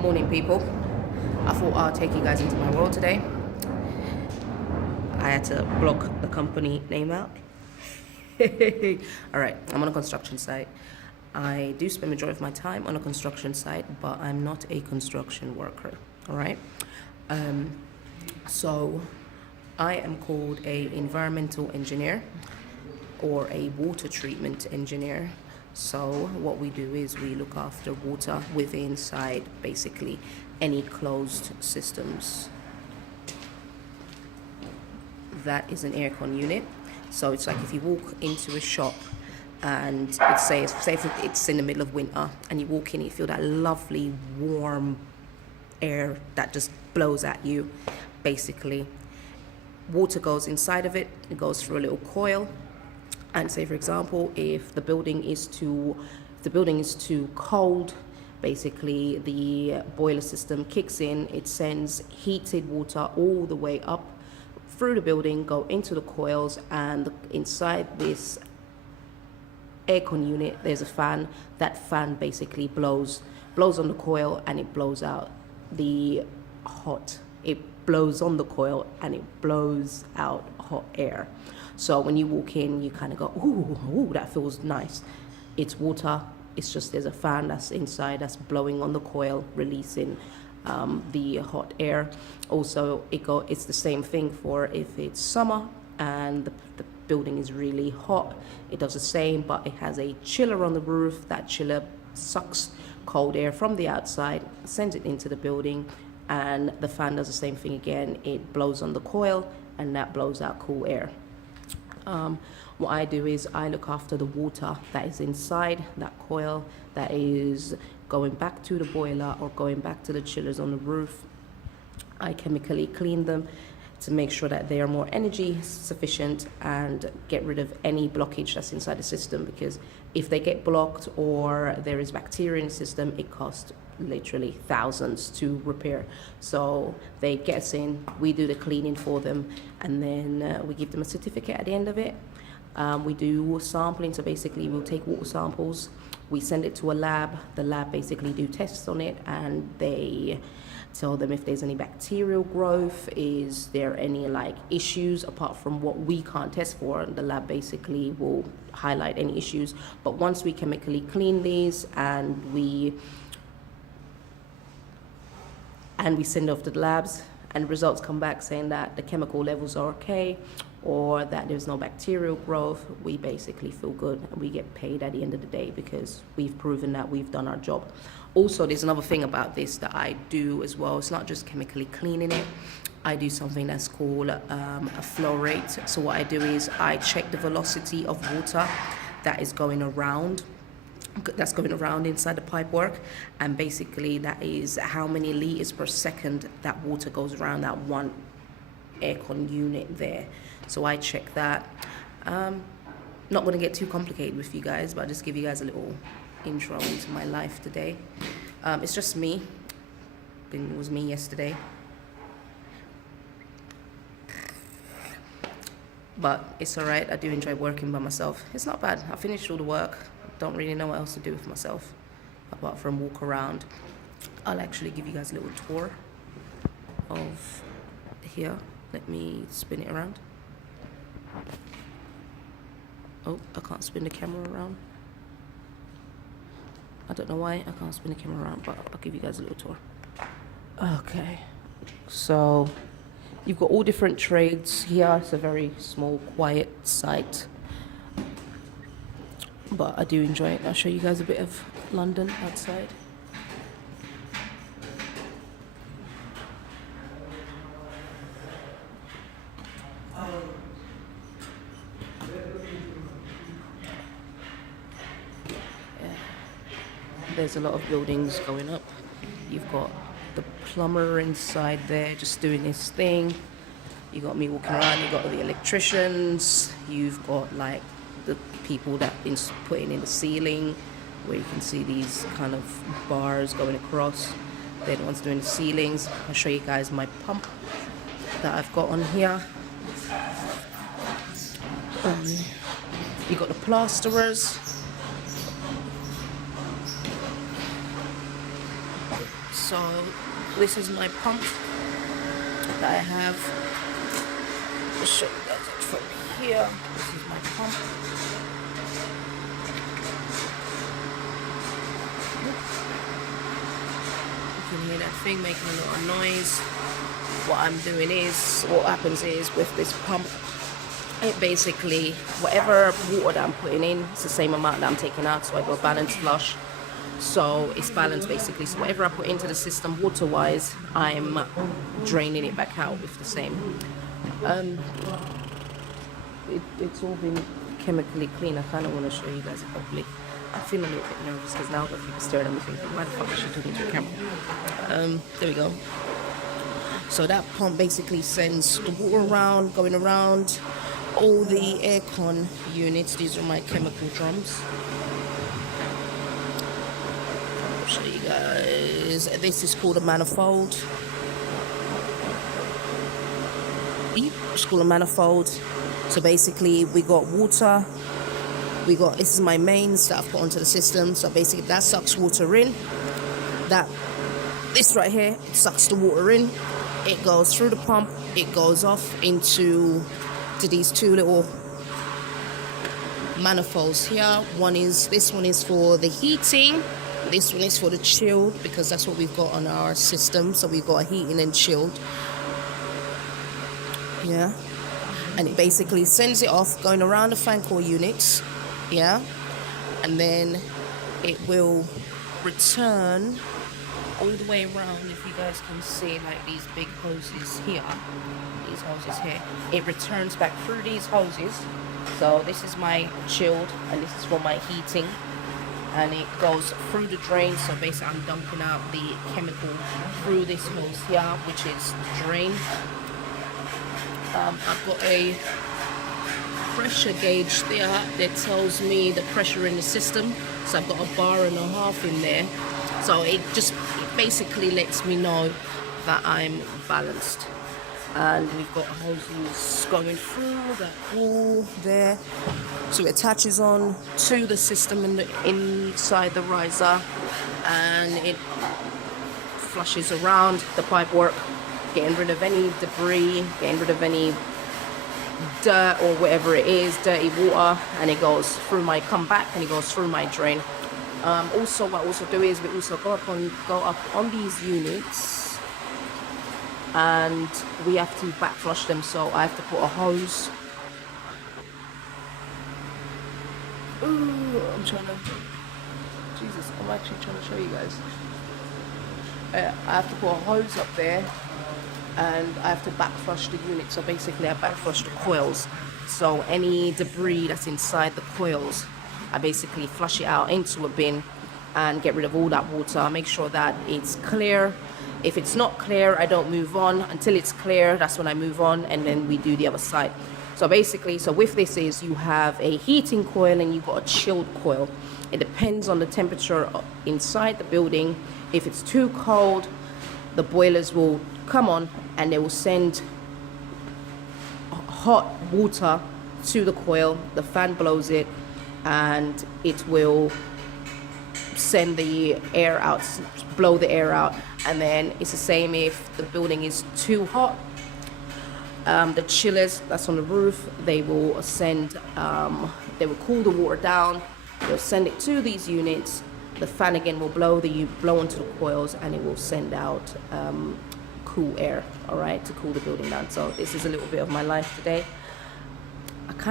Morning, people. I thought I'll take you guys into my world today. I had to block the company name out. All right, I'm on a construction site. I do spend the majority of my time on a construction site, but I'm not a construction worker. All right. So I am called a environmental engineer or a water treatment engineer. So what we do is we look after water within inside basically any closed systems. That is an aircon unit. So it's like if you walk into a shop and it's say it's in the middle of winter and you walk in, you feel that lovely warm air that just blows at you. Basically, water goes inside of it. It goes through a little coil. And say, for example, if the building is too cold, basically the boiler system kicks in. It sends heated water all the way up through the building, go into the coils, and inside this aircon unit, there's a fan. That fan basically blows on the coil, and it blows out the hot. It blows on the coil, and it blows out hot air. So when you walk in, you kind of go, ooh, that feels nice. It's water. It's just there's a fan that's inside that's blowing on the coil, releasing the hot air. Also, it's the same thing for if it's summer and the building is really hot. It does the same, but it has a chiller on the roof. That chiller sucks cold air from the outside, sends it into the building, and the fan does the same thing again. It blows on the coil, and that blows out cool air. What I do is I look after the water that is inside that coil that is going back to the boiler or going back to the chillers on the roof. I chemically clean them to make sure that they are more energy sufficient and get rid of any blockage that's inside the system, because if they get blocked or there is bacteria in the system, it costs literally thousands to repair. So they get us in, we do the cleaning for them, and then we give them a certificate at the end of it. We do sampling, so basically we'll take water samples, we send it to a lab. The lab basically do tests on it, and they tell them if there's any bacterial growth, is there any like issues apart from what we can't test for. The lab basically will highlight any issues. But once we chemically clean these and we send off to the labs, and results come back saying that the chemical levels are okay or that there's no bacterial growth, we basically feel good and we get paid at the end of the day because we've proven that we've done our job. Also, there's another thing about this that I do as well. It's not just chemically cleaning it. I do something that's called a flow rate. So what I do is I check the velocity of water that is going around inside the pipework, and basically that is how many liters per second that water goes around that one aircon unit there. So I check that. Not going to get too complicated with you guys, but I'll just give you guys a little intro into my life today. It's just me. It was me yesterday. But it's all right. I do enjoy working by myself. It's not bad. I finished all the work. Don't really know what else to do with myself apart from walk around. I'll actually give you guys a little tour of here. Let me spin it around. Oh, I can't spin the camera around. I don't know why I can't spin the camera around, but I'll give you guys a little tour. Okay, so you've got all different trades here. It's a very small, quiet site, but I do enjoy it. I'll show you guys a bit of London outside. There's a lot of buildings going up. You've got the plumber inside there just doing his thing. You got me walking around. You got the electricians. You've got like the people that is putting in the ceiling, where you can see these kind of bars going across. They're the ones doing the ceilings. I'll show you guys my pump that I've got on here. You got the plasterers. So this is my pump that I have. I'll show you guys it from here. This is my pump. You can hear that thing making a lot of noise. What I'm doing is, what happens is with this pump, it basically, whatever water that I'm putting in, it's the same amount that I'm taking out, so I go balance flush. So it's balanced basically. So whatever I put into the system water-wise, I'm draining it back out with the same. It's all been chemically clean. I kind of want to show you guys it properly. I feel a little bit nervous because now I've got people staring at me thinking, why the fuck is she talking to a camera? There we go. So that pump basically sends the water around, going around all the aircon units. These are my chemical drums. I'll show you guys. This is called a manifold. It's called a manifold. So basically we got water. This is my mains that I've put onto the system. So basically that sucks water in. This right here, it sucks the water in. It goes through the pump. It goes off into these two little manifolds here. This one is for the heating. This one is for the chilled, because that's what we've got on our system. So we've got a heating and chilled. Yeah. And it basically sends it off, going around the fan coil units. Yeah. And then it will return all the way around. If you guys can see, like these big hoses here, these hoses here, it returns back through these hoses. So this is my chilled and this is for my heating, and it goes through the drain. So basically I'm dumping out the chemical through this hose here, which is the drain. I've got a pressure gauge there that tells me the pressure in the system. So I've got 1.5 bars in there. So it basically lets me know that I'm balanced. And we've got hoses going through that all there. So it attaches on to the system inside the riser, and it flushes around the pipework, getting rid of any debris, getting rid of any dirt or whatever it is, dirty water, and it goes through my comeback and it goes through my drain. Also, what I also do is we also go up on these units, and we have to back flush them. So I have to put a hose. Ooh, I'm actually trying to show you guys. I have to put a hose up there, and I have to back flush the unit. So basically I back flush the coils. So any debris that's inside the coils, I basically flush it out into a bin and get rid of all that water. Make sure that it's clear. If it's not clear, I don't move on until it's clear. That's when I move on, and then we do the other side. So basically, with this is you have a heating coil and you've got a chilled coil. It depends on the temperature inside the building. If it's too cold, the boilers will come on and they will send hot water to the coil. The fan blows it and it will send the air out, blow the air out. And then it's the same if the building is too hot. The chillers that's on the roof, they will send, they will cool the water down. They'll send it to these units. The fan again will blow onto the coils, and it will send out cool air, all right, to cool the building down. So this is a little bit of my life today. I kind